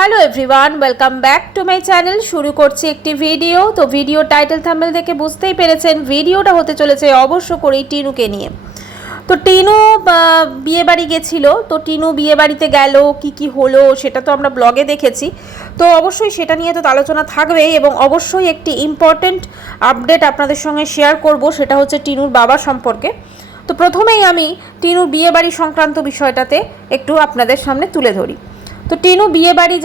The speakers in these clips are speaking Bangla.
Hello everyone, welcome back to my channel. শুরু করছি একটি ভিডিও। তো ভিডিও টাইটেল থাম্বনেল দেখে বুঝতেই পেরেছেন ভিডিওটা হতে চলেছে অবশ্য করেই টিনুকে নিয়ে। তো টিনু বিয়েবাড়ি গেছিল। তো টিনু বিয়েবাড়িতে গেল, কি হলো সেটা তো আমরা ব্লগে দেখেছি। তো অবশ্যই সেটা নিয়ে তো আলোচনা থাকবেই এবং অবশ্যই একটি ইম্পর্টেন্ট আপডেট আপনাদের সঙ্গে শেয়ার করব, সেটা হচ্ছে টিনুর বাবা সম্পর্কে। তো প্রথমেই আমি টিনুর বিয়েবাড়ি সংক্রান্ত বিষয়টাতে একটু আপনাদের সামনে তুলে ধরি। তো টিনু বিয়েবাড়ি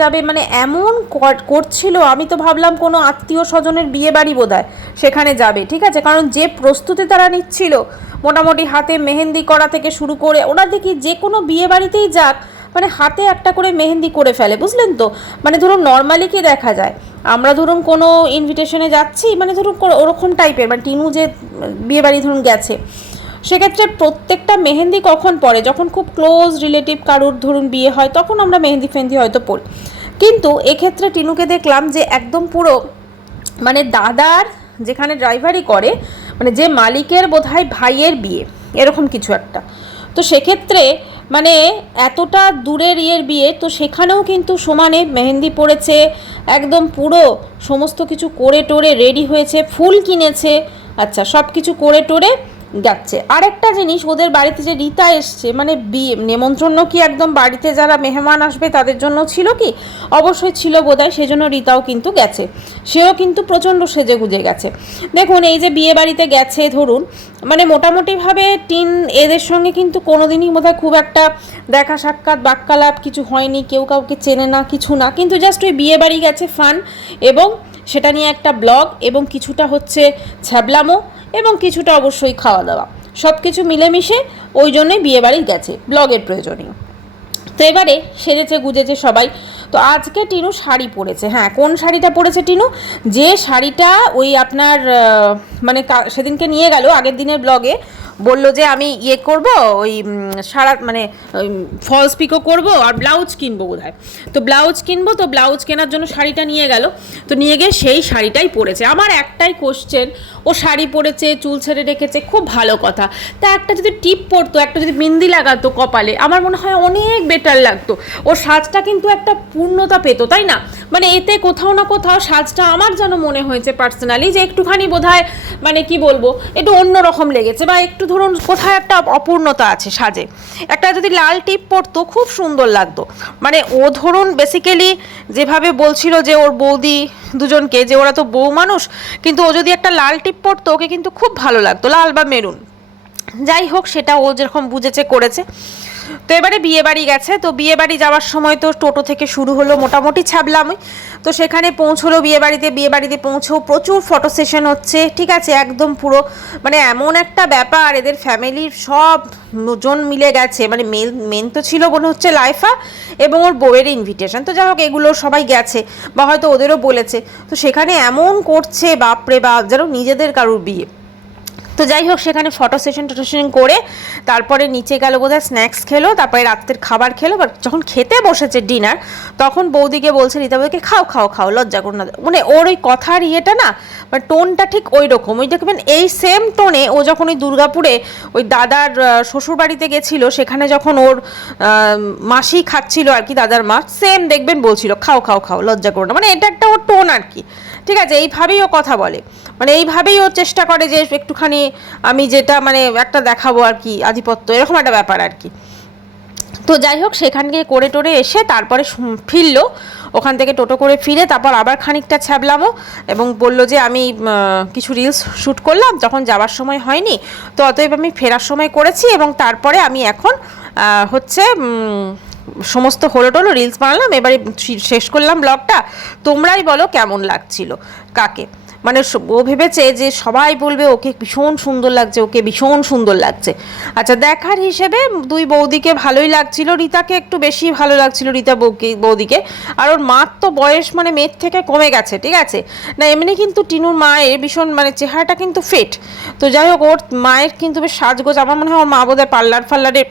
যাবে মানে এমন করছিল, আমি তো ভাবলাম কোনো আত্মীয় স্বজনের বিয়েবাড়ি বোধহয় সেখানে যাবে, ঠিক আছে। কারণ যে প্রস্তুতি তারা নিচ্ছিল, মোটামুটি হাতে মেহেন্দি করা থেকে শুরু করে, ওরা দেখি যে কোনো বিয়েবাড়িতেই যাক মানে হাতে একটা করে মেহেন্দি করে ফেলে, বুঝলেন তো। মানে ধরুন নর্মালি কি দেখা যায়, আমরা ধরুন কোনো ইনভিটেশনে যাচ্ছি, মানে ধরুন ওরকম টাইপের, মানে টিনু যে বিয়েবাড়ি ধরুন গেছে, সেক্ষেত্রে প্রত্যেকটা মেহেন্দি কখন পড়ে, যখন খুব ক্লোজ রিলেটিভ কারুর ধরুন বিয়ে হয় তখন আমরা মেহেন্দি ফেন্দি হয়তো পড়ি। কিন্তু এক্ষেত্রে টিনুকে দেখলাম যে একদম পুরো মানে দাদার যেখানে ড্রাইভারি করে, মানে যে মালিকের বোধহয় ভাইয়ের বিয়ে এরকম কিছু একটা। তো সেক্ষেত্রে মানে এতটা দূরের বিয়ে, তো সেখানেও কিন্তু সমানে মেহেন্দি পড়েছে, একদম পুরো সমস্ত কিছু করে টোরে রেডি হয়েছে, ফুল কিনেছে, আচ্ছা সব কিছু করে টোরে যাচ্ছে। আরেকটা জিনিস, ওদের বাড়িতে যে রীতা এসছে, মানে বিয়ে নেমন্ত্রণ কি একদম বাড়িতে যারা মেহমান আসবে তাদের জন্য ছিল কি? অবশ্যই ছিল বোধহয়, সেই জন্য রীতাও কিন্তু গেছে, সেও কিন্তু প্রচণ্ড সেজে গুজে গেছে। দেখুন এই যে বিয়ে বাড়িতে গেছে ধরুন, মানে মোটামুটিভাবে টিন এদের সঙ্গে কিন্তু কোনোদিনই বোধহয় খুব একটা দেখা সাক্ষাৎ বাক্যালাপ কিছু হয়নি, কেউ কাউকে চেনে না, কিছু না, কিন্তু জাস্ট ওই বিয়ে বাড়ি গেছে ফান, এবং সেটা নিয়ে একটা ব্লগ, এবং কিছুটা হচ্ছে ছ্যাবলামো, এবং কিছুটা অবশ্যই খাওয়া দাওয়া, সব কিছু মিলেমিশে ওই জন্যই বিয়েবাড়ি গেছে, ব্লগের প্রয়োজনীয়। তো এবারে সেজেছে গুজেছে সবাই। তো আজকে টিনু শাড়ি পরেছে। হ্যাঁ, কোন শাড়িটা পরেছে টিনু? যে শাড়িটা ওই আপনার মানে সেদিনকে নিয়ে গেল আগের দিনের ব্লগে, বললো যে আমি করব ওই সারা মানে ফলস পিকো করব আর ব্লাউজ কিনবো বোধহয়। তো ব্লাউজ কিনবো, তো ব্লাউজ কেনার জন্য শাড়িটা নিয়ে গেল। তো নিয়ে গিয়ে সেই শাড়িটাই পরেছে। আমার একটাই কোশ্চেন, ও শাড়ি পরেছে, চুল ছেড়ে রেখেছে, খুব ভালো কথা। তা একটা যদি টিপ পরতো, একটা যদি মেহেন্দি লাগাতো কপালে, আমার মনে হয় অনেক বেটার লাগতো। ওর সাজটা কিন্তু একটা পূর্ণতা পেতো, তাই না? মানে এতে কোথাও না কোথাও সাজটা আমার যেন মনে হয়েছে পার্সোনালি যে একটুখানি বোধহয় মানে কি বলবো, একটু অন্যরকম লেগেছে, বা একটু ধরুন কোথায় একটা অপূর্ণতা আছে সাজে। একটা যদি লাল টিপ পরতো খুব সুন্দর লাগতো। মানে ও ধরুন বেসিক্যালি যেভাবে বলছিল যে ওর বৌদি দুজনকে, যে ওরা তো বউ মানুষ, কিন্তু ও যদি একটা লাল টিপ পরতো ওকে কিন্তু খুব ভালো লাগতো, লাল বা মেরুন, যাই হোক সেটা ও যেরকম বুঝেছে করেছে। তো এবারে বিয়ে বাড়ি গেছে। তো বিয়ে বাড়ি যাওয়ার সময় তো টোটো থেকে শুরু হলো মোটামুটি ছাবলামই। তো সেখানে পৌঁছলো বিয়ে বাড়িতে পৌঁছেও প্রচুর ফটো সেশন হচ্ছে, ঠিক আছে। একদম পুরো মানে এমন একটা ব্যাপার, এদের ফ্যামিলির সব জন মিলে গেছে, মানে মেন তো ছিল মনে হচ্ছে লাইফা এবং ওর বউয়ের ইনভিটেশন। তো যাই হোক এগুলো সবাই গেছে বা হয়তো ওদেরও বলেছে। তো সেখানে এমন করছে বাপরে বাপ, যেন নিজেদের কারুর বিয়ে। তো যাই হোক সেখানে ফটো সেশন করে তারপরে নিচে গেল বোধহয় স্ন্যাক্স খেলো, তারপরে রাত্রের খাবার খেলো। যখন খেতে বসেছে ডিনার, তখন বৌদিকে বলছে রীতা বৌদিকে খাও খাও খাও, লজ্জা করো না। মানে ওর ওই কথার ইয়েটা না, মানে টোনটা ঠিক ওই রকম। ওই দেখবেন এই সেম টোনে ও যখন ওই দুর্গাপুরে ওই দাদার শ্বশুর বাড়িতে গেছিলো, সেখানে যখন ওর মাসি খাচ্ছিল আর কি, দাদার মা, সেম দেখবেন বলছিল খাও খাও খাও, লজ্জা করো না। মানে এটা একটা ওর টোন আর কি, ঠিক আছে। এইভাবেই ও কথা বলে, মানে এইভাবেই ও চেষ্টা করে যে একটুখানি আমি যেটা মানে একটা দেখাবো আর কি, আধিপত্য, এরকম একটা ব্যাপার আর কি। তো যাই হোক সেখানকে করে টোরে এসে তারপরে ফিরলো, ওখান থেকে টোটো করে ফিরে তারপর আবার খানিকটা ছ্যাবলামো, এবং বললো যে আমি কিছু রিলস শ্যুট করলাম, তখন যাওয়ার সময় হয়নি, তো অতএব আমি ফেরার সময় করেছি, এবং তারপরে আমি এখন হচ্ছে সমস্ত হলো টলো রিলস বানালাম, এবারে শেষ করলাম ব্লগটা। তোমরাই বলো কেমন লাগছিল কাকে। মানে ও ভেবেছে যে সবাই বলবে ওকে ভীষণ সুন্দর লাগছে, ওকে ভীষণ সুন্দর লাগছে। আচ্ছা, দেখার হিসেবে দুই বৌদিকে ভালোই লাগছিল, রীতাকে একটু বেশি ভালো লাগছিল, রীতা বৌদিকে। আর ওর মার তো বয়স মানে মেয়ের থেকে কমে গেছে, ঠিক আছে না। এমনি কিন্তু টিনুর মায়ের ভীষণ মানে চেহারাটা কিন্তু ফিট। তো যাই হোক ওর মায়ের কিন্তু বেশ সাজগোজ, আমার মনে হয় ওর মা বোধহয় পার্লারে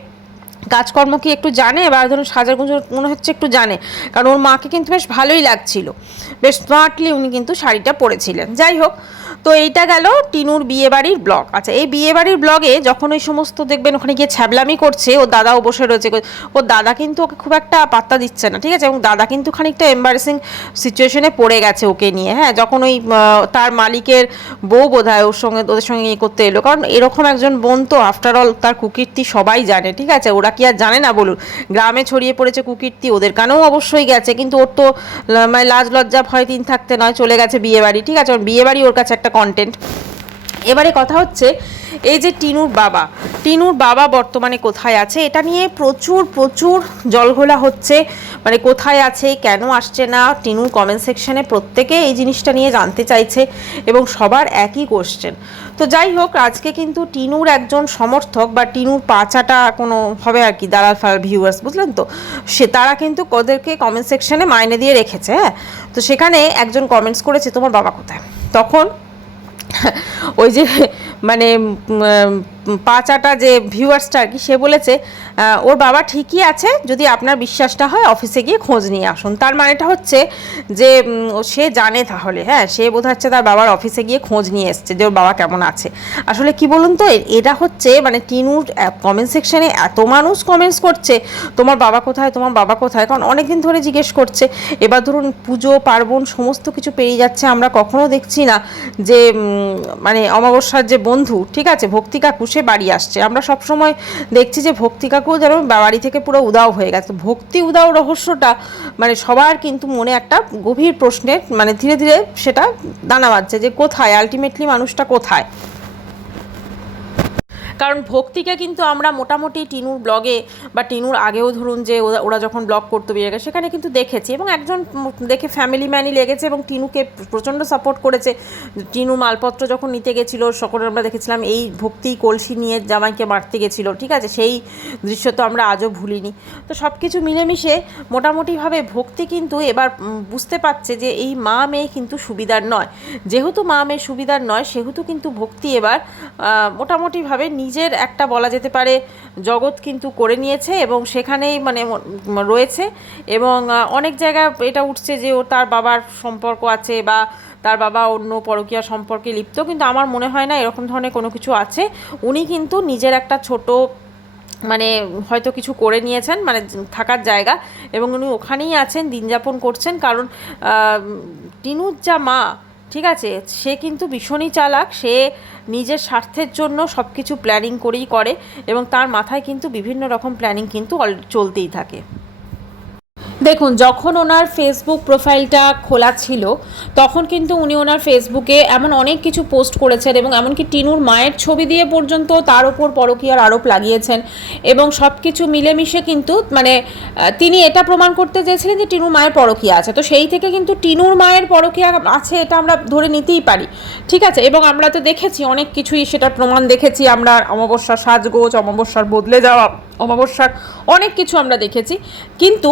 কাজকর্ম কি একটু জানে, বা ধরুন সাজার গুঁজো মনে হচ্ছে একটু জানে, কারণ ওর মাকে কিন্তু বেশ ভালোই লাগছিল, বেশ স্মার্টলি উনি কিন্তু শাড়িটা পরেছিলেন। যাই হোক, তো এইটা গেল টিনুর বিয়েবাড়ির ব্লগ। আচ্ছা, এই বিয়েবাড়ির ব্লগে যখন ওই সমস্ত দেখবেন ওখানে গিয়ে ছ্যাবলামি করছে, ওর দাদাও বসে রয়েছে, ওর দাদা কিন্তু ওকে খুব একটা পাত্তা দিচ্ছে না, ঠিক আছে, এবং দাদা কিন্তু খানিকটা এম্বারেসিং সিচুয়েশনে পড়ে গেছে ওকে নিয়ে। হ্যাঁ, যখন ওই তার মালিকের বউ বোধহয় ওদের সঙ্গে ইয়ে করতে এলো, কারণ এরকম একজন বোন তো আফটারঅল তার কুকীর্তি সবাই জানে, ঠিক আছে, ওরা কি আর জানে না বলুন, গ্রামে ছড়িয়ে পড়েছে কুকীর্তি, ওদের কানেও অবশ্যই গেছে, কিন্তু ওর তো মানে লাজ লজ্জা ভয় তিন থাকতে নয়, চলে গেছে বিয়েবাড়ি, ঠিক আছে, বিয়েবাড়ি ওর কাছে একটা কন্টেন্ট। এবারে কথা হচ্ছে এই যে টিনুর বাবা বর্তমানে কোথায় আছে, এটা নিয়ে প্রচুর প্রচুর জলঘোলা হচ্ছে, মানে কোথায় আছে, কেন আসছে না, টিনুর কমেন্ট সেকশনে প্রত্যেকে এই জিনিসটা নিয়ে জানতে চাইছে এবং সবার একই কোশ্চেন। তো যাই হোক, আজকে কিন্তু টিনুর একজন সমর্থক বা টিনুর পাচাটা কোনো হবে আর কি, দালাল ফালাল ভিউয়ার্স, বুঝলেন তো, তারা কিন্তু ওদেরকে কমেন্ট সেকশনে মাইনে দিয়ে রেখেছে। হ্যাঁ, তো সেখানে একজন কমেন্টস করেছে তোমার বাবা কোথায়, তখন ওই যে মানে পাঁচাটা যে ভিউয়ার্সটা আর কি, সে বলেছে ওর বাবা ঠিকই আছে, যদি আপনার বিশ্বাসটা হয় অফিসে গিয়ে খোঁজ নিয়ে আসুন। তার মানেটা হচ্ছে যে সে জানে তাহলে, হ্যাঁ, সে বোধ হচ্ছে তার বাবার অফিসে গিয়ে খোঁজ নিয়ে এসছে যে ওর বাবা কেমন আছে। আসলে কি বলুন তো, এটা হচ্ছে মানে টিনুর কমেন্ট সেকশনে এত মানুষ কমেন্টস করছে তোমার বাবা কোথায়, তোমার বাবা কোথায়, কারণ অনেকদিন ধরে জিজ্ঞেস করছে। এবার ধরুন পুজো পার্বণ সমস্ত কিছু পেরিয়ে যাচ্ছে, আমরা কখনো দেখছি না যে মানে অমাবস্যার যে বন্ধু, ঠিক আছে, ভক্তি কাকু, সে বাড়ি আসছে। আমরা সবসময় দেখছি যে ভক্তি কাকু যেন বাড়ি থেকে পুরো উদাও হয়ে গেছে। ভক্তি উদাও রহস্যটা মানে সবার কিন্তু মনে একটা গভীর প্রশ্নের মানে ধীরে ধীরে সেটা দানা বাঁধছে যে কোথায় আলটিমেটলি মানুষটা কোথায়। কারণ ভক্তিকে কিন্তু আমরা মোটামুটি টিনুর ব্লগে বা টিনুর আগেও ধরুন যে ওরা যখন ব্লগ করতে বেরিয়ে গেছে সেখানে কিন্তু দেখেছি, এবং একজন দেখে ফ্যামিলি ম্যানই লেগেছে এবং টিনুকে প্রচণ্ড সাপোর্ট করেছে। টিনু মালপত্র যখন নিতে গেছিলো সকলে আমরা দেখেছিলাম এই ভক্তি কলসি নিয়ে জামাইকে মারতে গেছিলো, ঠিক আছে, সেই দৃশ্য তো আমরা আজও ভুলিনি। তো সব কিছু মিলেমিশে মোটামুটিভাবে ভক্তি কিন্তু এবার বুঝতে পারছে যে এই মা মেয়ে কিন্তু সুবিধার নয়, যেহেতু মা মেয়ে সুবিধার নয় সেহেতু কিন্তু ভক্তি এবার মোটামুটিভাবে নিজের একটা বলা যেতে পারে জগৎ কিন্তু করে নিয়েছে এবং সেখানেই মানে রয়েছে। এবং অনেক জায়গায় এটা উঠছে যে ও তার বাবার সম্পর্ক আছে বা তার বাবা অন্য পরকীয়া সম্পর্কে লিপ্ত, কিন্তু আমার মনে হয় না এরকম ধরনের কোনো কিছু আছে। উনি কিন্তু নিজের একটা ছোট মানে হয়তো কিছু করে নিয়েছেন মানে থাকার জায়গা, এবং উনি ওখানেই আছেন, দিন যাপন করছেন। কারণ টিনুর যা মা, ঠিক আছে, সে কিন্তু ভীষণই চালাক, সে নিজের স্বার্থের জন্য সব কিছু প্ল্যানিং করেই করে এবং তার মাথায় কিন্তু বিভিন্ন রকম প্ল্যানিং কিন্তু চলতেই থাকে। দেখুন, যখন ওনার ফেসবুক প্রোফাইলটা খোলা ছিল তখন কিন্তু উনি ওনার ফেসবুকে এমন অনেক কিছু পোস্ট করেছেন এবং এমনকি টিনুর মায়ের ছবি দিয়ে পর্যন্ত তার ওপর পরকীয়ার আরোপ লাগিয়েছেন এবং সব কিছু মিলেমিশে কিন্তু মানে তিনি এটা প্রমাণ করতে চেয়েছিলেন যে টিনুর মায়ের পরকীয়া আছে। তো সেই থেকে কিন্তু টিনুর মায়ের পরকীয়া আছে এটা আমরা ধরে নিতেই পারি, ঠিক আছে, এবং আমরা তো দেখেছি অনেক কিছুই সেটার প্রমাণ দেখেছি আমরা, অমাবস্যার সাজগোজ, অমাবস্যার বদলে যাওয়া, অমাবস্যার অনেক কিছু আমরা দেখেছি। কিন্তু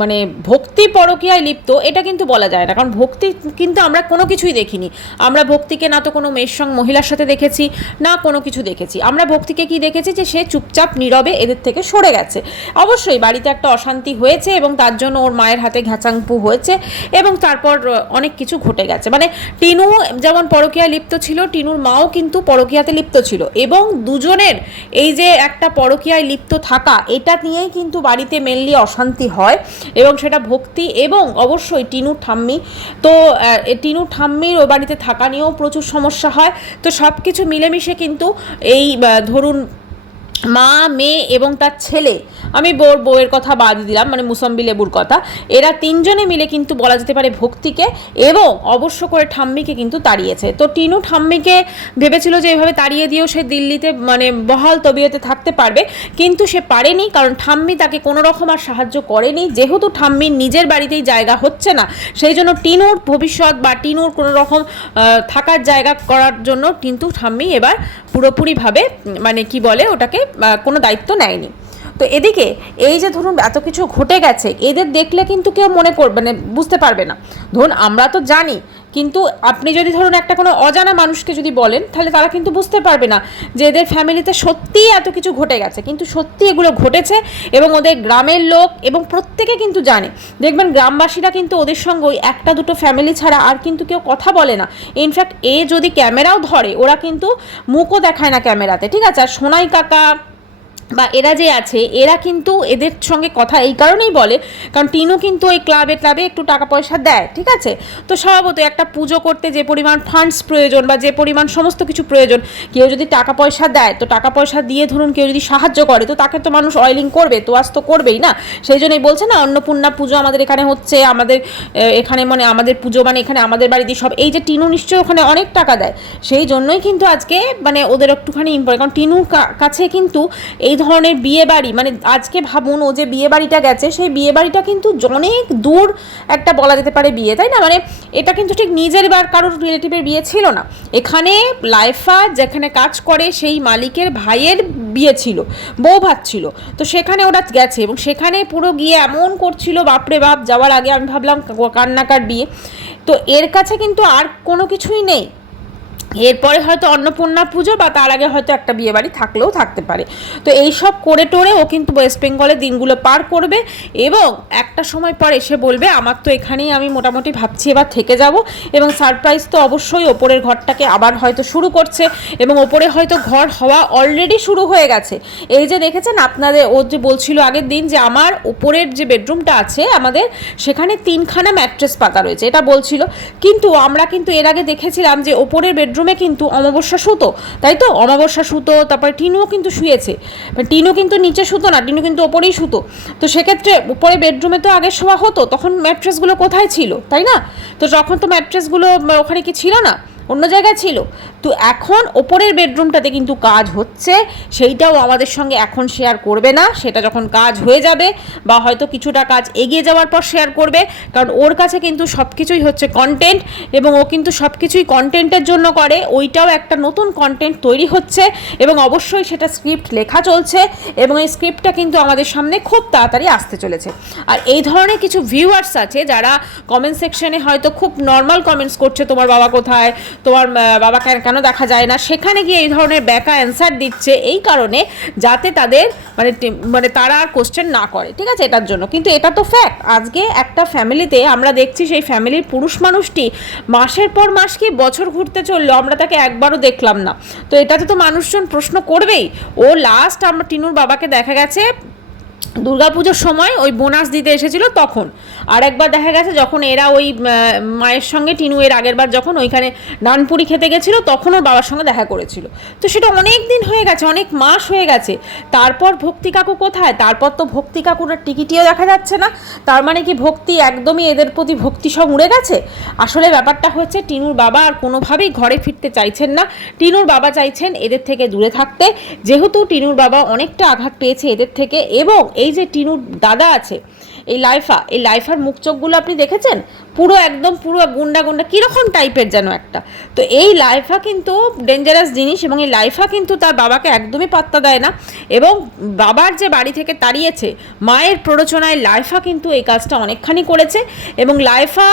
মানে ভক্তি পরকীয়ায় লিপ্ত এটা কিন্তু বলা যায় না, কারণ ভক্তি কিন্তু আমরা কোনো কিছুই দেখিনি। আমরা ভক্তিকে না তো কোনো মেয়ের সঙ্গে মহিলার সাথে দেখেছি না কোনো কিছু দেখেছি। আমরা ভক্তিকে কি দেখেছি যে সে চুপচাপ নীরবে এদের থেকে সরে গেছে। অবশ্যই বাড়িতে একটা অশান্তি হয়েছে এবং তার জন্য ওর মায়ের হাতে ঘ্যাচাংপু হয়েছে এবং তারপর অনেক কিছু ঘটে গেছে। মানে টিনু যেমন পরকীয়ায় লিপ্ত ছিল, টিনুর মাও কিন্তু পরকীয়াতে লিপ্ত ছিল এবং দুজনের এই যে একটা পরকীয়ায় লিপ্ত থাকা এটা নিয়েই কিন্তু বাড়িতে মেনলি অশান্তি হয় এবং সেটা ভক্তি এবং অবশ্যই টিনুর ঠাম্মি। তো টিনুর ঠাম্মির ওই বাড়িতে থাকা নিয়েও প্রচুর সমস্যা হয়। তো সব কিছু মিলেমিশে কিন্তু এই ধরুন মা, মেয়ে এবং তার ছেলে, আমি বউয়ের কথা বাদ দিলাম, মানে মুসম্বি লেবুর কথা, এরা তিনজনে মিলে কিন্তু বলা যেতে পারে ভক্তিকে এবং অবশ্য করে ঠাম্মিকে কিন্তু তাড়িয়েছে। তো টিনু ঠাম্মিকে ভেবেছিল যে এভাবে তাড়িয়ে দিয়েও সে দিল্লিতে মানে বহাল তবিয়তে থাকতে পারবে, কিন্তু সে পারেনি, কারণ ঠাম্মি তাকে কোনো রকম আর সাহায্য করেনি। যেহেতু ঠাম্মির নিজের বাড়িতেই জায়গা হচ্ছে না, সেই জন্য টিনুর ভবিষ্যৎ বা টিনুর কোনো রকম থাকার জায়গা করার জন্য কিন্তু ঠাম্মি এবার পুরোপুরিভাবে মানে কি বলে ওটাকে কোনো দায়িত্ব নেয়নি। তো এদিকে এই যে ধরুন এত কিছু ঘটে গেছে, এদের দেখলে কিন্তু কেউ মনে করবে না, বুঝতে পারবে না। ধরুন আমরা তো জানি কিন্তু আপনি যদি ধরুন একটা কোনো অজানা মানুষকে যদি বলেন, তাহলে তারা কিন্তু বুঝতে পারবে না যে এদের ফ্যামিলিতে সত্যিই এত কিছু ঘটে গেছে, কিন্তু সত্যি এগুলো ঘটেছে এবং ওদের গ্রামের লোক এবং প্রত্যেকে কিন্তু জানে। দেখবেন গ্রামবাসীরা কিন্তু ওদের সঙ্গে ওই একটা দুটো ফ্যামিলি ছাড়া আর কিন্তু কেউ কথা বলে না। ইনফ্যাক্ট যদি ক্যামেরাও ধরে, ওরা কিন্তু মুখও দেখায় না ক্যামেরাতে, ঠিক আছে? আর সোনাই কাকা বা এরা যে আছে, এরা কিন্তু এদের সঙ্গে কথা এই কারণেই বলে, কারণ টিনু কিন্তু ওই ক্লাবে একটু টাকা পয়সা দেয়, ঠিক আছে? তো স্বভাবতই একটা পুজো করতে যে পরিমাণ ফান্ডস প্রয়োজন বা যে পরিমাণ সমস্ত কিছু প্রয়োজন, কেউ যদি টাকা পয়সা দেয়, তো টাকা পয়সা দিয়ে ধরুন কেউ যদি সাহায্য করে, তো তাকে তো মানুষ অয়েলিং করবে, তো আজ তো করবেই না। সেই জন্যই বলছে না, অন্নপূর্ণা পুজো আমাদের এখানে হচ্ছে, আমাদের এখানে মানে আমাদের পুজো মানে এখানে আমাদের বাড়িতে সব, এই যে টিনু নিশ্চয়ই ওখানে অনেক টাকা দেয়, সেই জন্যই কিন্তু আজকে মানে ওদের একটুখানি ইম্পর্টেন্ট। কারণ টিনুর কাছে কিন্তু এই ধরনের বিয়ে বাড়ি, মানে আজকে ভাবুন ও যে বিয়ে বাড়িটা গেছে, সেই বিয়ে বাড়িটা কিন্তু অনেক দূর একটা বলা যেতে পারে বিয়ে, তাই না? মানে এটা কিন্তু ঠিক নিজের বা কারোর রিলেটিভের বিয়ে ছিল না, এখানে লাইফা যেখানে কাজ করে সেই মালিকের ভাইয়ের বিয়ে ছিল, বউ ভাত ছিল। তো সেখানে ওরা গেছে এবং সেখানে পুরো গিয়ে এমন করছিল, বাপরে বাপ, যাওয়ার আগে আমি ভাবলাম কান্নাকার বিয়ে। তো এর কাছে কিন্তু আর কোনো কিছুই নেই, এরপরে হয়তো অন্নপূর্ণা পুজো বা তার আগে হয়তো একটা বিয়ে বাড়ি থাকলেও থাকতে পারে। তো এই সব করে টোরে ও কিন্তু ওয়েস্ট বেঙ্গলে দিনগুলো পার করবে এবং একটা সময় পর এসে বলবে আমার তো এখানেই আমি মোটামুটি ভাবছি এবার থেকে যাব। এবং সারপ্রাইজ তো অবশ্যই ওপরের ঘরটাকে আবার হয়তো শুরু করছে এবং ওপরে হয়তো ঘর হওয়া অলরেডি শুরু হয়ে গেছে। এই যে দেখেছেন আপনাদের, ও যে বলছিল আগের দিন যে আমার ওপরের যে বেডরুমটা আছে আমাদের, সেখানে 3খানা ম্যাট্রেস পাতা রয়েছে, এটা বলছিল। কিন্তু আমরা কিন্তু এর আগে দেখেছিলাম যে ওপরের বেডরুমে কিন্তু অমাবস্যা সুতো, তাই তো? অমাবস্যা সুতো, তারপরে টিনুও কিন্তু শুয়েছে, টিনু কিন্তু নিচে শুতো না, টিনু কিন্তু ওপরেই শুতো। তো সেক্ষেত্রে উপরে বেডরুমে তো আগে শোয়া হতো, তখন ম্যাট্রেসগুলো কোথায় ছিল, তাই না? তো তখন তো ম্যাট্রেসগুলো ওখানে কি ছিল না, অন্য জায়গায় ছিল। তো এখন ওপরের বেডরুমটাতে কিন্তু কাজ হচ্ছে, সেইটাও আমাদের সঙ্গে এখন শেয়ার করবে না, সেটা যখন কাজ হয়ে যাবে বা হয়তো কিছুটা কাজ এগিয়ে যাওয়ার পর শেয়ার করবে। কারণ ওর কাছে কিন্তু সব কিছুই হচ্ছে কন্টেন্ট এবং ও কিন্তু সব কিছুই কন্টেন্টের জন্য করে, ওইটাও একটা নতুন কন্টেন্ট তৈরি হচ্ছে এবং অবশ্যই সেটা স্ক্রিপ্ট লেখা চলছে এবং এই স্ক্রিপ্টটা কিন্তু আমাদের সামনে খুব তাড়াতাড়ি আসতে চলেছে। আর এই ধরনের কিছু ভিউয়ার্স আছে যারা কমেন্ট সেকশনে হয়তো খুব নর্মাল কমেন্টস করছে, তোমার বাবা কোথায়, তোমার বাবা কেন দেখা যায় না, সেখানে গিয়ে এই ধরনের ব্যাকা অ্যান্সার দিচ্ছে এই কারণে যাতে তাদের মানে তারা আর কোশ্চেন না করে, ঠিক আছে? এটার জন্য। কিন্তু এটা তো ফ্যাক্ট, আজকে একটা ফ্যামিলিতে আমরা দেখছি সেই ফ্যামিলির পুরুষ মানুষটি মাসের পর মাস কি বছর ঘুরতে চললো, আমরা তাকে একবারও দেখলাম না। তো এটাতে তো মানুষজন প্রশ্ন করবেই। ও লাস্ট আমরা টিনুর বাবাকে দেখা গেছে দুর্গাপুজোর সময় ওই বোনাস দিতে এসেছিল তখন, আর একবার দেখা গেছে যখন এরা ওই মায়ের সঙ্গে টিনু এর আগের বার যখন ওইখানে নানপুরি খেতে গেছিলো তখন ওর বাবার সঙ্গে দেখা করেছিল। তো সেটা অনেক দিন হয়ে গেছে, অনেক মাস হয়ে গেছে। তারপর ভক্তি কাকু কোথায়? তারপর তো ভক্তি কাকুর টিকিটিও দেখা যাচ্ছে না। তার মানে কি ভক্তি একদমই, এদের প্রতি ভক্তি সব উড়ে গেছে? আসলে ব্যাপারটা হচ্ছে টিনুর বাবা আর কোনোভাবেই ঘরে ফিরতে চাইছেন না। টিনুর বাবা চাইছেন এদের থেকে দূরে থাকতে, যেহেতু টিনুর বাবা অনেকটা আঘাত পেয়েছে এদের থেকে। এবং এই যে টিনুর দাদা আছে এই লাইফার মুখ চোখগুলো আপনি দেখেছেন, পুরো একদম পুরো গুন্ডা গুন্ডা কীরকম টাইপের যেন একটা। তো এই লাইফা কিন্তু ডেঞ্জারাস জিনিস এবং এই লাইফা কিন্তু তার বাবাকে একদমই পাত্তা দেয় না এবং বাবার যে বাড়ি থেকে তাড়িয়েছে, মায়ের প্ররোচনায় লাইফা কিন্তু এই কাজটা অনেকখানি করেছে। এবং লাইফা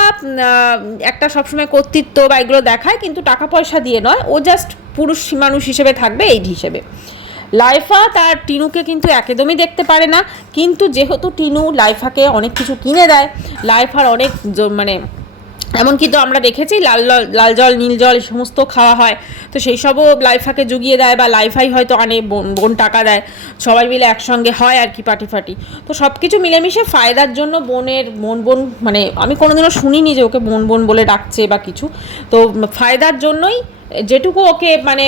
একটা সবসময় কর্তৃত্ব বা এগুলো দেখায়, কিন্তু টাকা পয়সা দিয়ে নয়, ও জাস্ট পুরুষ মানুষ হিসেবে থাকবে এই হিসেবে। লাইফা তার টিনুকে কিন্তু একদমই দেখতে পারে না, কিন্তু যেহেতু টিনু লাইফাকে অনেক কিছু কিনে দেয়, লাইফার অনেক মানে এমনকি তো আমরা দেখেছি লাল জল নীল জল সমস্ত খাওয়া হয়, তো সেই সবও লাইফাকে জুগিয়ে দেয় বা লাইফাই হয়তো আনে, বোন টাকা দেয়, সবাই মিলে একসঙ্গে হয় আর কি পার্টি। তো সব কিছু মিলেমিশে ফায়দার জন্য বোন মানে আমি কোনোদিনও শুনিনি যে ওকে বোন বলে ডাকছে বা কিছু। তো ফায়দার জন্যই যেটুকু ওকে মানে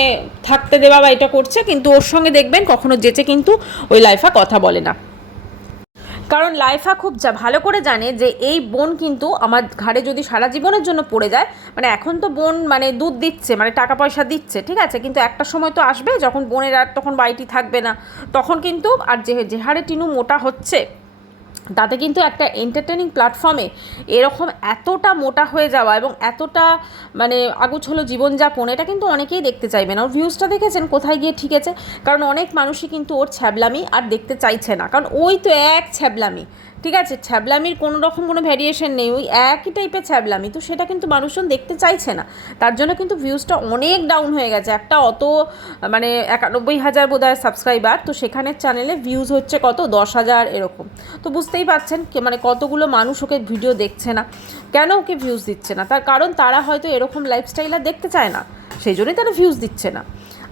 থাকতে দেওয়া বা এটা করছে, কিন্তু ওর সঙ্গে দেখবেন কখনো যেচে কিন্তু ওই লাইফা কথা বলে না। কারণ লাইফা খুব ভালো করে জানে যে এই বোন কিন্তু আমার ঘাড়ে যদি সারা জীবনের জন্য পড়ে যায়, মানে এখন তো বোন মানে দুধ দিচ্ছে, মানে টাকা পয়সা দিচ্ছে, ঠিক আছে, কিন্তু একটা সময় তো আসবে যখন বোনের আর তখন বাড়িটি থাকবে না, তখন কিন্তু আর যে হারে টিনু মোটা হচ্ছে তাতে কিন্তু একটা এন্টারটেনিং প্ল্যাটফর্মে এরকম এতটা মোটা হয়ে যাওয়া এবং এতটা মানে আগুছলো জীবনযাপন, এটা কিন্তু অনেকেই দেখতে চাইবে না। ওর ভিউজটা দেখেছেন কোথায় গিয়ে ঠিকেছে? কারণ অনেক মানুষই কিন্তু ওর ছ্যাবলামি আর দেখতে চাইছে না, কারণ ওই তো এক ছ্যাবলামি, ঠিক আছে, ছ্যাবলামির কোনো রকম কোনো ভ্যারিয়েশন নেই, ওই একই টাইপের ছ্যাবলামি, তো সেটা কিন্তু মানুষজন দেখতে চাইছে না। তার জন্য কিন্তু ভিউজটা অনেক ডাউন হয়ে গেছে। একটা অত মানে 91,000 বোধহয় সাবস্ক্রাইবার, তো সেখানের চ্যানেলে ভিউজ হচ্ছে কত 10,000 এরকম। তো বুঝতেই পারছেন মানে কতগুলো মানুষ ওকে ভিডিও দেখছে না। কেন ওকে ভিউজ দিচ্ছে না? তার কারণ তারা হয়তো এরকম লাইফস্টাইল আর দেখতে চায় না, সেই জন্যই তারা ভিউজ দিচ্ছে না।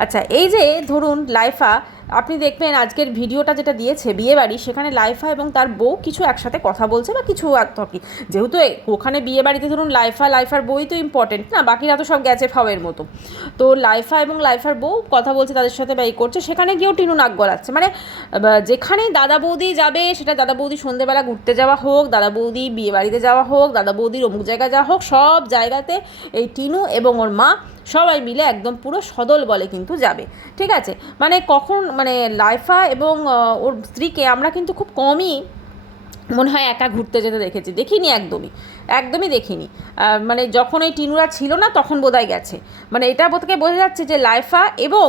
আচ্ছা, এই যে ধরুন লাইফা, আপনি দেখবেন আজকের ভিডিওটা যেটা দিয়েছে বিয়েবাড়ি, সেখানে লাইফা এবং তার বউ কিছু একসাথে কথা বলছে বা কিছু আর কি, যেহেতু ওখানে বিয়েবাড়িতে ধরুন লাইফার বউই তো ইম্পর্টেন্ট না, বাকিরা তো সব গেছে ফাওয়ের মতো। তো লাইফা এবং লাইফার বউ কথা বলছে তাদের সাথে বা করছে, সেখানে গিয়েও টিনু নাক গলাচ্ছে। মানে যেখানেই দাদা বৌদি যাবে, সেটা দাদা বৌদি সন্ধ্যেবেলা ঘুরতে যাওয়া হোক, দাদা বৌদি বিয়েবাড়িতে যাওয়া হোক, দাদা বৌদির অমুক জায়গায় যাওয়া হোক, সব জায়গাতে এই টিনু এবং ওর মা সবাই মিলে একদম পুরো সদল বলে কিন্তু যাবে। ঠিক আছে, মানে কখন মানে লাইফা এবং ওর স্ত্রীকে আমরা কিন্তু খুব কমই মনে হয় একা ঘুরতে যেতে দেখেছি, দেখিনি একদমই দেখিনি। মানে যখন এই টিনুরা ছিল না তখন বোধহয় গেছে। মানে এটা বোধহয় বোঝা যাচ্ছে যে লাইফা এবং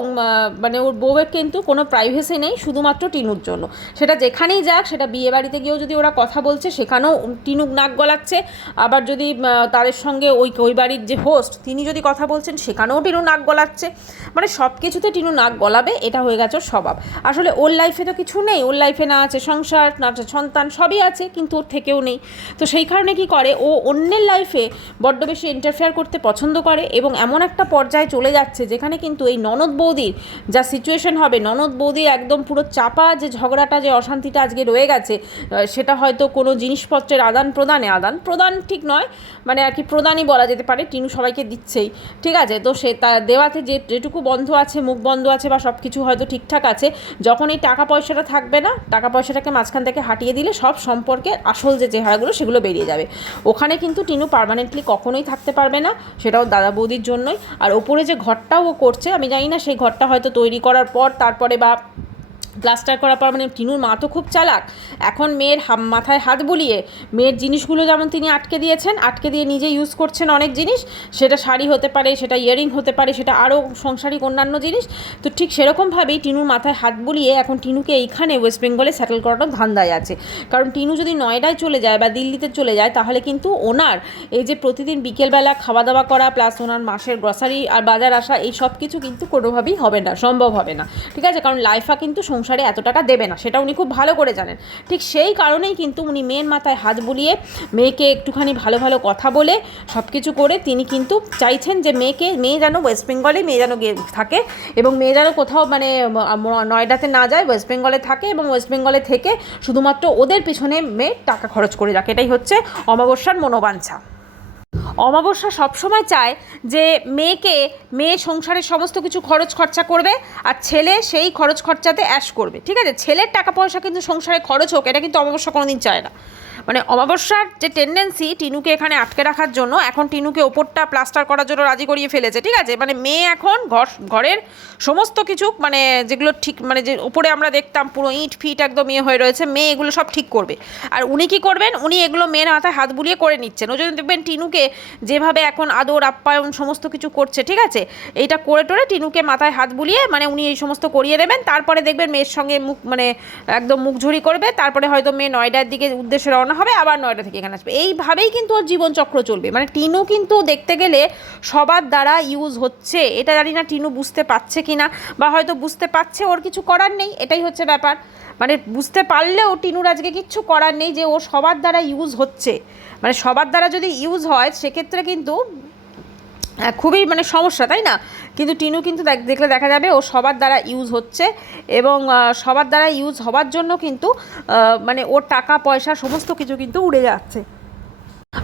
মানে ওর বউয়ের কিন্তু কোনো প্রাইভেসি নেই, শুধুমাত্র টিনুর জন্য। সেটা যেখানেই যাক, সেটা বিয়ে বাড়িতে গিয়েও যদি ওরা কথা বলছে সেখানেও টিনু নাক গলাচ্ছে, আবার যদি তাদের সঙ্গে ওই বাড়ির যে হোস্ট তিনি যদি কথা বলছেন সেখানেও টিনু নাক গলাচ্ছে। মানে সব কিছুতে টিনু নাক গলাবে, এটা হয়ে গেছে ওর স্বভাব। আসলে ওর লাইফে তো কিছু নেই, ওর লাইফে না আছে সংসার, না আছে সন্তান, সবই আছে, কিন্তু ওর থেকেও নেই। তো সেই কারণে কি করে, ও অন্যের লাইফে বড্ড বেশি ইন্টারফেয়ার করতে পছন্দ করে, এবং এমন একটা পর্যায়ে চলে যাচ্ছে যেখানে কিন্তু এই ননদ বৌদির যা সিচুয়েশন হবে, ননদ বৌদির একদম পুরো চাপা যে ঝগড়াটা, যে অশান্তিটা আজকে রয়ে গেছে, সেটা হয়তো কোনো জিনিসপত্রের আদান প্রদান ঠিক নয়, মানে আর কি প্রদানই বলা যেতে পারে, টিনু সবাইকে দিচ্ছেই। ঠিক আছে, তো সে তা দেওয়াতে যেটুকু বন্ধ আছে, মুখ বন্ধ আছে বা সব কিছু হয়তো ঠিকঠাক আছে, যখন এই টাকা পয়সাটা থাকবে না, টাকা পয়সাটাকে মাঝখান থেকে হাটিয়ে দিলে সব সম্পর্কে আসল যে চেহারাগুলো সেগুলো বেরিয়ে যাবে। ওখানে কিন্তু টিনু পার্মানেন্টলি কখনোই থাকতে পারবে না, সেটাও দাদা বৌদির জন্যই। আর ওপরে যে ঘরটাও ও করছে, আমি জানি না সেই ঘরটা হয়তো তৈরি করার পর তারপরে বা প্লাস্টার করার পর, মানে টিনুর মা তো খুব চালাক, এখন মেয়ের মাথায় হাত বুলিয়ে মেয়ের জিনিসগুলো যেমন তিনি আটকে দিয়ে নিজে ইউজ করছেন অনেক জিনিস, সেটা শাড়ি হতে পারে, সেটা ইয়ারিং হতে পারে, সেটা আরও সংসারিক অন্যান্য জিনিস। তো ঠিক সেরকমভাবেই টিনুর মাথায় হাত বুলিয়ে এখন টিনুকে এইখানে ওয়েস্ট বেঙ্গলে সেটেল করাটাও ধান্দায় আছে। কারণ টিনু যদি নয়ডায় চলে যায় বা দিল্লিতে চলে যায়, তাহলে কিন্তু ওনার এই যে প্রতিদিন বিকেলবেলা খাওয়া দাওয়া করা প্লাস ওনার মাসের গ্রসারি আর বাজার আসা, এই সব কিছু কিন্তু কোনোভাবেই হবে না, সম্ভব হবে না। ঠিক আছে, কারণ লাইফা কিন্তু সংসারে এত টাকা দেবে না, সেটা উনি খুব ভালো করে জানেন। ঠিক সেই কারণেই কিন্তু উনি মেয়ের মাথায় হাত বুলিয়ে মেয়েকে একটুখানি ভালো ভালো কথা বলে সব কিছু করে তিনি কিন্তু চাইছেন যে মেয়ে যেন ওয়েস্ট বেঙ্গলে মেয়ে যেন থাকে, এবং মেয়ে যেন কোথাও মানে নয়ডাতে না যায়, ওয়েস্ট বেঙ্গলে থাকে, এবং ওয়েস্ট বেঙ্গলে থেকে শুধুমাত্র ওদের পিছনে মেয়ে টাকা খরচ করে যাক, এটাই হচ্ছে অমাবস্যার মনোবাঞ্ছা। অমাবস্যা সবসময় চায় যে মেয়ে সংসারের সমস্ত কিছু খরচ খরচা করবে, আর ছেলে সেই খরচ খরচাতে অ্যাশ করবে। ঠিক আছে, ছেলের টাকা পয়সা কিন্তু সংসারে খরচ হোক, এটা কিন্তু অমাবস্যা কোনোদিন চায় না। মানে অমাবস্যার যে টেন্ডেন্সি টিনুকে এখানে আটকে রাখার জন্য, এখন টিনুকে ওপরটা প্লাস্টার করার জন্য রাজি করিয়ে ফেলেছে। ঠিক আছে, মানে মেয়ে এখন ঘরের সমস্ত কিছু মানে যেগুলো ঠিক মানে যে ওপরে আমরা দেখতাম পুরো ইট ফিট একদম হয়ে রয়েছে, মেয়ে এগুলো সব ঠিক করবে। আর উনি কী করবেন, উনি এগুলো মেয়ের মাথায় হাত বুলিয়ে করে নিচ্ছেন। ওই জন্য দেখবেন টিনুকে যেভাবে এখন আদর আপ্যায়ন সমস্ত কিছু করছে। ঠিক আছে, এইটা করে টোরে টিনুকে মাথায় হাত বুলিয়ে মানে উনি এই সমস্ত করিয়ে দেবেন, তারপরে দেখবেন মেয়ের সঙ্গে মুখ মানে একদম মুখঝুরি করবে, তারপরে হয়তো মেয়ে নয়ডার দিকে উদ্দেশ্যে রওনা হবে, আবার নয়ডা থেকে এখানে আসবে। এইভাবেই কিন্তু ওর জীবনচক্র চলবে। মানে টিনু কিন্তু দেখতে গেলে সবার দ্বারা ইউজ হচ্ছে, এটা জানি না টিনু বুঝতে পারছে কি না, বা হয়তো বুঝতে পারছে, ওর কিছু করার নেই, এটাই হচ্ছে ব্যাপার। মানে বুঝতে পারলেও টিনুর আজকে কিচ্ছু করার নেই যে ও সবার দ্বারা ইউজ হচ্ছে। মানে সবার দ্বারা যদি ইউজ হয় সেক্ষেত্রে কিন্তু খুবই মানে সমস্যা, তাই না? কিন্তু টিনু কিন্তু দেখলে দেখা যাবে ও সবার দ্বারা ইউজ হচ্ছে, এবং সবার দ্বারা ইউজ হওয়ার জন্য কিন্তু মানে ওর টাকা পয়সা সমস্ত কিছু কিন্তু উড়ে যাচ্ছে।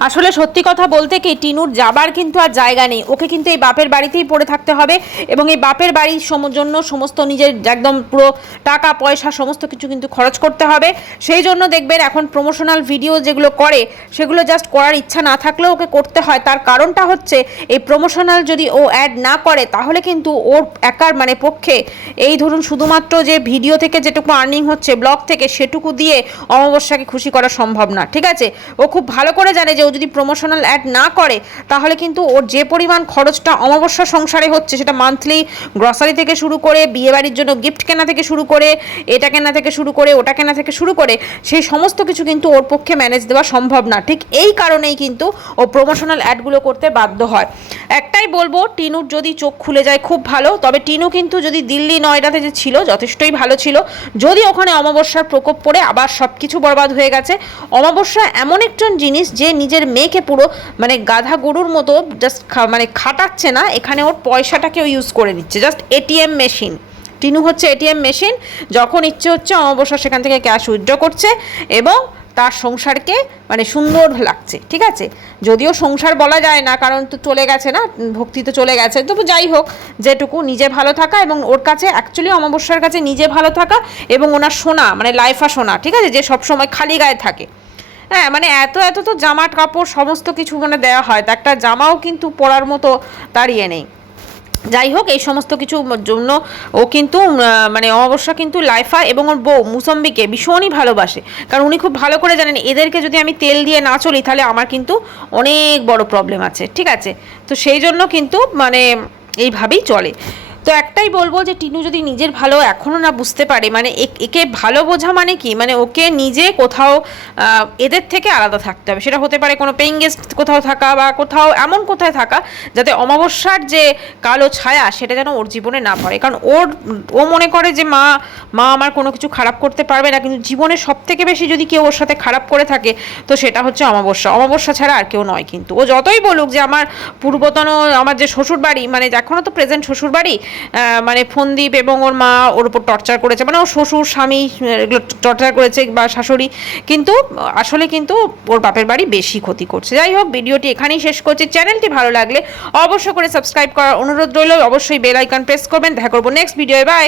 আসলে সত্যি কথা বলতে কি, টিনুর যাবার কিন্তু আর জায়গা নেই, ওকে কিন্তু এই বাপের বাড়িতেই পড়ে থাকতে হবে, এবং এই বাপের বাড়ির জন্য সমস্ত নিজের একদম পুরো টাকা পয়সা সমস্ত কিছু কিন্তু খরচ করতে হবে। সেই জন্য দেখবেন এখন প্রমোশনাল ভিডিও যেগুলো করে সেগুলো জাস্ট করার ইচ্ছা না থাকলেও ওকে করতে হয়। তার কারণটা হচ্ছে এই প্রমোশনাল যদি ও অ্যাড না করে তাহলে কিন্তু ওর একার মানে পক্ষে এই ধরুন শুধুমাত্র যে ভিডিও থেকে যেটুকু আর্নিং হচ্ছে ব্লগ থেকে, সেটুকু দিয়ে অমাবস্যাকে খুশি করা সম্ভব না। ঠিক আছে, ও খুব ভালো করে জানে যে ও যদি প্রমোশনাল অ্যাড না করে তাহলে কিন্তু ওর যে পরিমাণ খরচটা অমাবস্যা সংসারে হচ্ছে, সেটা মান্থলি গ্রসারি থেকে শুরু করে বিয়েবাড়ির জন্য গিফট কেনা থেকে শুরু করে এটা কেনা থেকে শুরু করে ওটা কেনা থেকে শুরু করে সেই সমস্ত কিছু কিন্তু ওর পক্ষে ম্যানেজ দেওয়া সম্ভব না। ঠিক এই কারণেই কিন্তু ও প্রমোশনাল অ্যাডগুলো করতে বাধ্য হয়। একটাই বলবো, টিনুর যদি চোখ খুলে যায় খুব ভালো। তবে টিনু কিন্তু যদি দিল্লি নয়ডাতে যে ছিল যথেষ্টই ভালো ছিল, যদি ওখানে অমাবস্যার প্রকোপ পড়ে আবার সব কিছু বরবাদ হয়ে গেছে। অমাবস্যা এমন একজন জিনিস যে নিজের মেয়েকে পুরো মানে গাধা গরুর মতো জাস্ট মানে খাটাচ্ছে না, এখানে ওর পয়সাটাকেও ইউজ করে নিচ্ছে, জাস্ট এটিএম মেশিন। টিনু হচ্ছে এটিএম মেশিন, যখন ইচ্ছে হচ্ছে অমাবস্যা সেখান থেকে ক্যাশ উইথড্র করছে এবং তার সংসারকে মানে সুন্দর লাগছে। ঠিক আছে, যদিও সংসার বলা যায় না, কারণ তো চলে গেছে না, ভক্তি তো চলে গেছে, তবু যাই হোক, যেটুকু নিজে ভালো থাকা এবং ওর কাছে অ্যাকচুয়ালি অমাবস্যার কাছে নিজে ভালো থাকা এবং ওনার সোনা মানে লাইফা সোনা, ঠিক আছে, যে সবসময় খালি গায়ে থাকে। হ্যাঁ, মানে এত এত তো জামা কাপড় সমস্ত কিছু মানে দেওয়া হয়, তা একটা জামাও কিন্তু পরার মতো তার ইয়ে নেই। যাই হোক, এই সমস্ত কিছু জন্য ও কিন্তু মানে অমাবস্যা কিন্তু লাইফা এবং ওর বউ মুসম্বিকে ভীষণই ভালোবাসে, কারণ উনি খুব ভালো করে জানেন এদেরকে যদি আমি তেল দিয়ে না চলি তাহলে আমার কিন্তু অনেক বড় প্রবলেম আছে। ঠিক আছে, তো সেই জন্য কিন্তু মানে এইভাবেই চলে। তো একটাই বলবো যে টিনু যদি নিজের ভালো এখনও না বুঝতে পারে, মানে একে ভালো বোঝা মানে কি, মানে ওকে নিজে কোথাও এদের থেকে আলাদা থাকতে হবে। সেটা হতে পারে কোনো পেইং গেস্ট কোথাও থাকা বা কোথাও এমন কোথায় থাকা যাতে অমাবস্যার যে কালো ছায়া সেটা যেন ওর জীবনে না পড়ে। কারণ ও মনে করে যে মা আমার কোনো কিছু খারাপ করতে পারবে না, কিন্তু জীবনে সব থেকে বেশি যদি কেউ ওর সাথে খারাপ করে থাকে তো সেটা হচ্ছে অমাবস্যা ছাড়া আর কেউ নয়। কিন্তু ও যতই বলুক যে আমার পূর্বতন আমার যে শ্বশুরবাড়ি, মানে এখনও তো প্রেজেন্ট শ্বশুরবাড়ি, মানে ফন্দীপ এবং ওর মা ওর উপর টর্চার করেছে, মানে ওর শ্বশুর স্বামী এগুলো টর্চার করেছে বা শাশুড়ি, কিন্তু আসলে কিন্তু ওর বাপের বাড়ি বেশি ক্ষতি করছে। যাই হোক, ভিডিওটি এখানেই শেষ করছি। চ্যানেলটি ভালো লাগলে অবশ্যই করে সাবস্ক্রাইব করার অনুরোধ রইল, অবশ্যই বেল আইকন প্রেস করবেন। দেখা করবো নেক্সট ভিডিওয়ে, বাই।